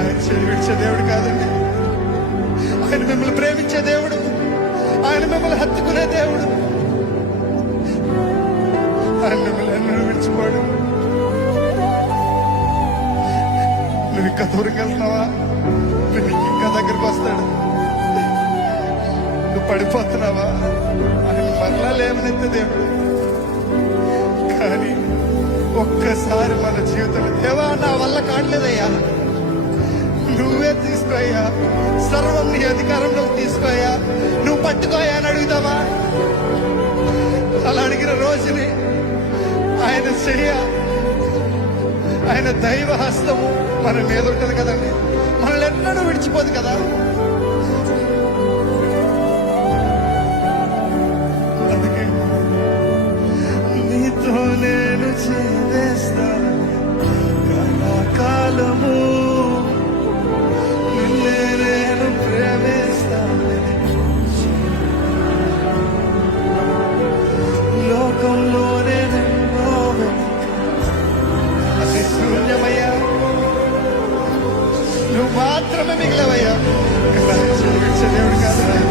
ఆయన చేయి విడిచే దేవుడు కాదండి. ఆయన మిమ్మల్ని ప్రేమించే దేవుడు, ఆయన మిమ్మల్ని హత్తుకునే దేవుడు. ఆయన మిమ్మల్ని ఎన్నడూ విడిచిపోడు. నువ్వు ఇంకా దూరంగా వెళ్తున్నావా, నువ్వు ఇంకా దగ్గరకు వస్తాడు. నువ్వు పడిపోతున్నావా, ఆయన మరలా లేవనెత్తే దేవుడు. కానీ ఒక్కసారి మన జీవితంలో, దేవా నా వల్ల కావట్లేదయ్యా, నువ్వే తీసుకోయ్యా, సర్వం నీ అధికారంలో తీసుకోయా, నువ్వు పట్టుకోయా అని అడుగుతావా? అలా అడిగిన రోజుని ఆయన చెయ్య, ఆయన దైవ హస్తము మన మీద ఉంటుంది కదండి. మనల్ని ఎన్నడూ విడిచిపోదు కదా. అందుకే నీతో నేను చేస్తాను కాలము, నిన్నే నేను ప్రేమిస్తాను. లోకంలోనే అది శూన్యమయ్యా, నువ్వు మాత్రమే మిగిలవయ్యా. దేవుడు కాదు.